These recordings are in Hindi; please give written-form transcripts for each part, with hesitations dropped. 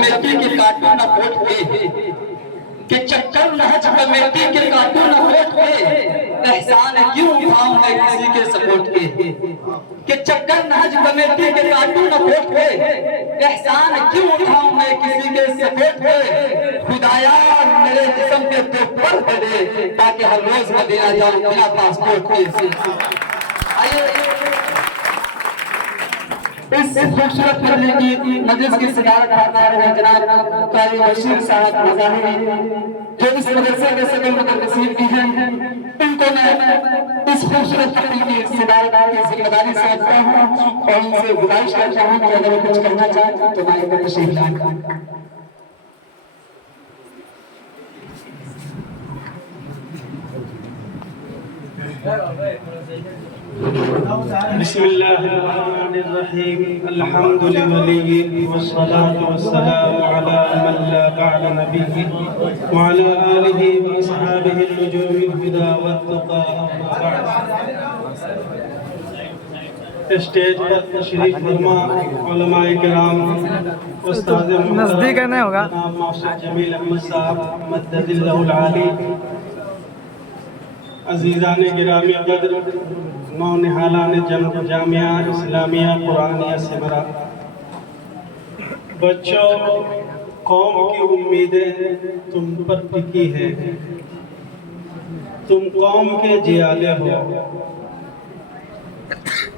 कमेटी के कार्टून कोट के कि चक्कर नहज कमेटी के कार्टून कोट के एहसान क्यों उठाऊं मैं किसी के सपोर्ट के कि चक्कर नहज कमेटी के कार्टून कोट के एहसान क्यों उठाऊं मैं किसी के सपोर्ट के खुदाया मेरे जिस्म के पेपर दे ताकि हर रोज मदीना जाऊं बिना पासपोर्ट के। आइए इस खूबसूरत पढ़ने की मजलिस की सदारत फरमाने वाले जनाब कारी बशीर साहब मज़ाहिरी जो इस मदरसे के सदर मुदर्रिसीन भी हैं, इनको मैं इस खूबसूरत पढ़ने की सदारत की जिम्मेदारी सौंपता हूं और उनसे गुजारिश करता हूं कि अगर वो कुछ कहना चाहें तो माइक पर तशरीफ लाएं। बिस्मिल्लाहिर्रहमानिर्रहीम अल्हम्दुलिल्लाहि वस्सलातु वस्सलामु अला मन ला बअद नबिय्यि व अला आलिहि व अस्हाबिहि नुजूमिल हुदा वत्तक़ा। स्टेज पर तशरीफ फरमा उलमाए किराम, उस्ताद नजदीक नहीं होगा जनाब मौसूद जमील अहमद साहब मद्ददिल्लाहुल आली, अजीज़ान गिरामी कद्र, नौनिहालान जामिया इस्लामिया कुरानिया सिमरा। बच्चों, कौम की उम्मीदें तुम पर टिकी है, तुम कौम के जियाले हो।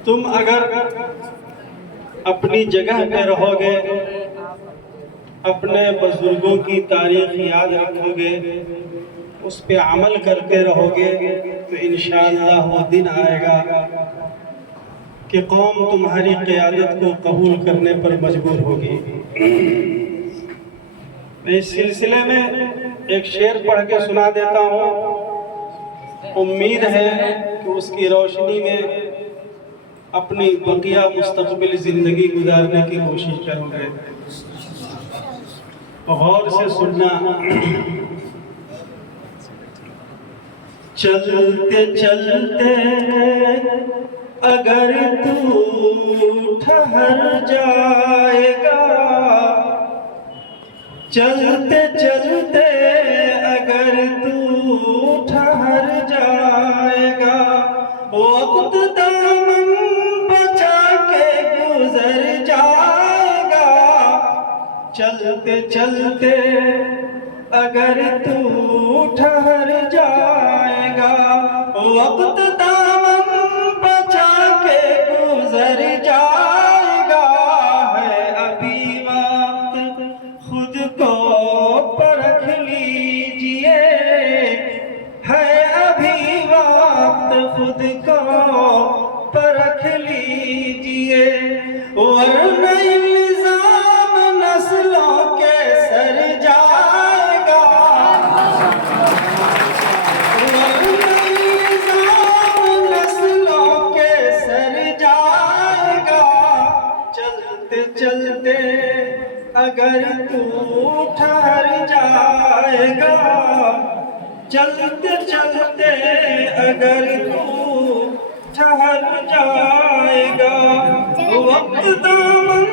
तुम अगर अपनी जगह पे रहोगे, अपने बुजुर्गों की तारीख याद रखोगे, उस पे अमल करते रहोगे तो इंशाअल्लाह वो दिन आएगा कि कौम तुम्हारी क़यादत को कबूल करने पर मजबूर होगी। मैं इस सिलसिले में एक शेर पढ़ के सुना देता हूँ। उम्मीद है कि उसकी रोशनी में अपनी बकिया मुस्तक़बिल ज़िंदगी गुजारने की कोशिश करोगे। गौर से सुनना। चलते चलते अगर तू ठहर जाएगा, चलते चलते अगर तू ठहर जाएगा, वक्त दामन बचा के गुजर जाएगा। चलते चलते अगर तू ठहर जाएगा, वक्त दामन बचा के गुजर जाएगा। है अभी वक्त खुद को परख लीजिए, है अभी वक्त खुद को परख लीजिए, वरना इल्जाम नस्लों के सर जाएगा। चलते अगर तू ठहर जाएगा, चलते चलते अगर तू ठहर जाएगा, वक्त दामन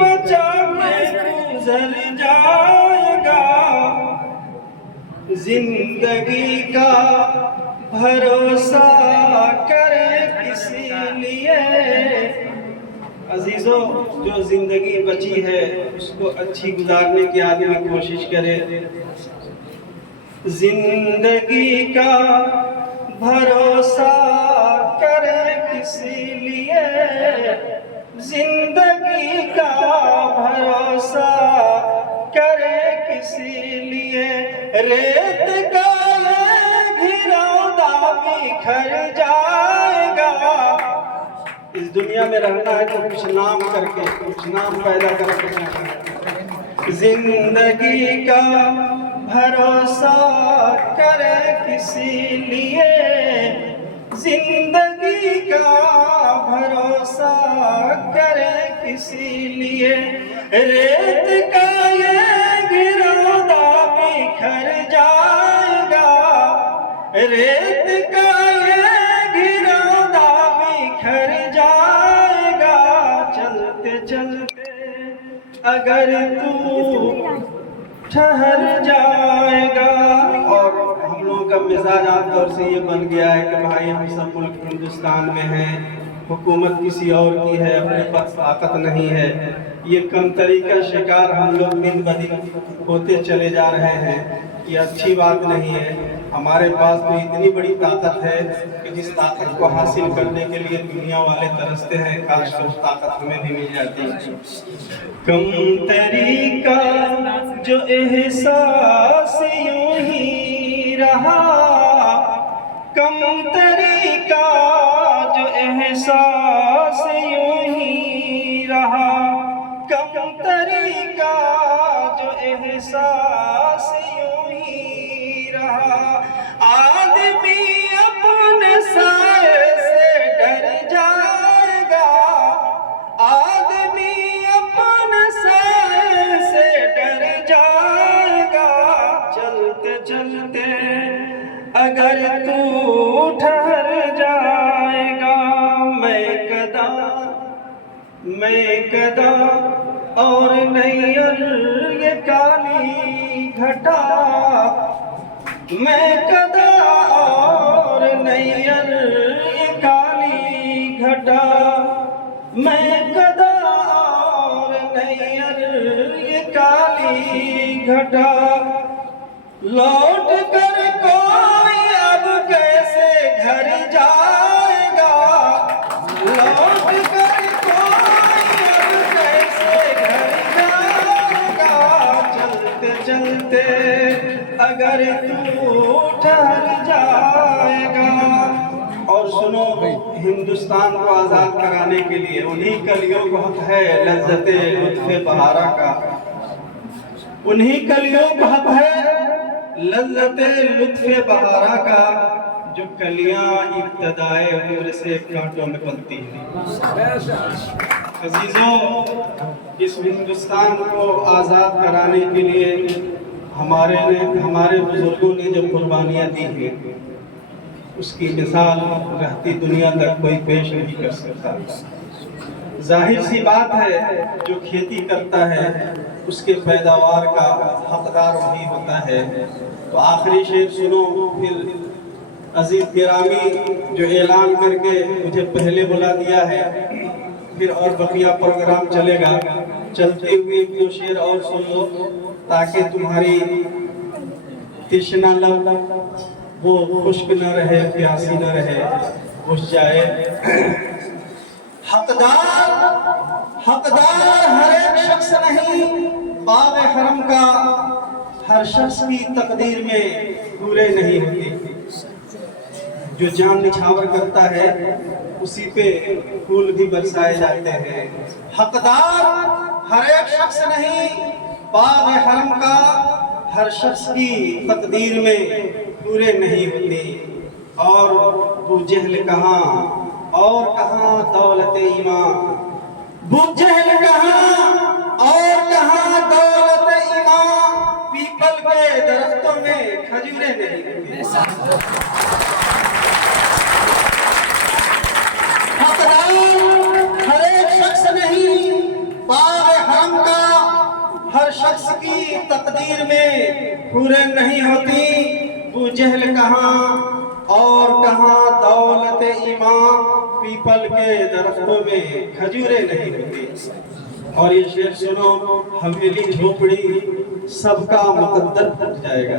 बचा के गुजर जाएगा। जिंदगी का भरोसा करे किसी लिए। अजीजों, जो जिंदगी बची है उसको अच्छी गुजारने की आदमी कोशिश करे। जिंदगी का भरोसा करे किसी लिए, जिंदगी का भरोसा करे किसी लिए। रेत का ये घिरौंदा बिखर जाएगा। इस दुनिया में रहना है तो कुछ नाम करके, कुछ नाम पैदा करके जाना। जिंदगी का भरोसा करे किसी लिए, जिंदगी का भरोसा करे किसी लिए। रेत का ये घिरौंदा बिखर जाएगा, रेत का ये घिरौंदा बिखर जाएगा। चलते चलते अगर तू ठहर जाएगा। और हम लोगों का मिजाज आमतौर से ये बन गया है कि भाई हम सब मुल्क हिंदुस्तान में हैं, हुकूमत किसी और की है, अपने पास ताकत नहीं है। ये कमतरी का शिकार हम लोग दिन ब दिन होते चले जा रहे हैं। ये अच्छी बात नहीं है। हमारे पास तो इतनी बड़ी ताकत है कि जिस ताकत को हासिल करने के लिए दुनिया वाले तरसते हैं, काश उस ताकत हमें भी मिल जाती। कमतरी का जो एहसास यूं ही रहा, कमतरी का जो एहसास यूं ही रहा, कमतरी का जो एहसास यूं ही रहा। आदमी अपने साए से डर जाएगा, आदमी अपने साए से डर जाएगा। चलते चलते अगर तू ठहर जाएगा, मैं कदा और नैयर ये काली घटा, मैं कदा और नैयर ये काली घटा, मैं कदा और नैयर ये काली घटा। लौट कर कोई अब कैसे घर जाएगा, लौट कर कोई अब कैसे घर जाएगा। चलते चलते अगर तू ठहर जाएगा। और सुनो, हिंदुस्तान को आज़ाद कराने के लिए उन्हीं कलियों को हक है लज्जते लुत्फ़े बहारा का, उन्हीं कलियों को हक है लज्जते लुत्फ़े बहारा का, जो कलियां इब्तदाए उम्र से कांटों में पलती हैं। अजीजों, इस हिंदुस्तान को आज़ाद कराने के लिए हमारे बुजुर्गों ने जो कुर्बानियाँ दी हैं, उसकी मिसाल रहती दुनिया तक कोई पेश नहीं कर सकता। जाहिर सी बात है, जो खेती करता है उसके पैदावार का हकदार वही होता है। तो आखिरी शेर सुनो, फिर अजीज गिरामी जो ऐलान करके मुझे पहले बुला दिया है, फिर और बकिया प्रोग्राम चलेगा। चलते हुए एक दो शेर और सुन लो ताकि तुम्हारी तृष्णा लब वो खुश्क न रहे, प्यासी न रहे, बुझ जाए। हकदार हर एक शख्स नहीं, बाब हरम का हर शख्स की तकदीर में पूरे नहीं होते। जो जान निछावर करता है उसी पे फूल भी बरसाए जाते हैं। हकदार हर एक शख्स नहीं, बाब हरम का हर शख्स की तकदीर में पूरे नहीं होते। और बू जहल कहाँ और कहाँ दौलत ईमान, बू जहल कहाँ और कहाँ दौलत ईमान, पीपल के दरख्तों में खजूरें नहीं होती। हकदार हर एक शख्स नहीं, बाब हरम का हर शख्स की तकदीर में पूरे नहीं होती। बू जहल कहाँ और कहाँ दौलत ईमान, पीपल के दरख्तों में खजूरें नहीं होती। और ये शेर सुनो, हवेली झोपड़ी सबका मुकद्दर फूट जाएगा।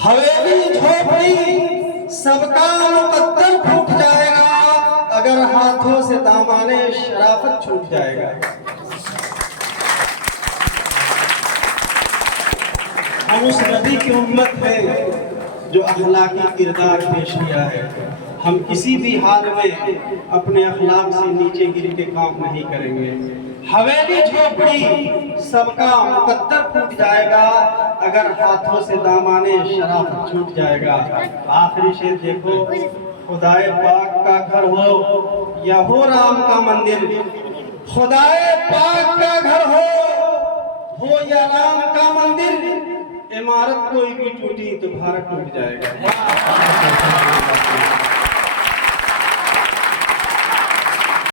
हवेली झोपड़ी सबका मुकद्दर फूट जाएगा, अगर हाथों से दामाने शराफत छूट जाएगा। हम उस नबी की उम्मत है जो अखलाकी किरदार पेश किया है। हम किसी भी हाल में अपने अखलाक से नीचे गिर के काम नहीं करेंगे। हवेली झोपड़ी सबका मुकद्दर फूट जाएगा, अगर हाथों से दामाने शराफत छूट जाएगा। आखिरी शेर देखो, खुदाए पाक का घर हो या हो राम का मंदिर, खुदाए पाक का घर हो या राम का मंदिर, इमारत कोई भी टूटी तो भारत टूट जाएगा।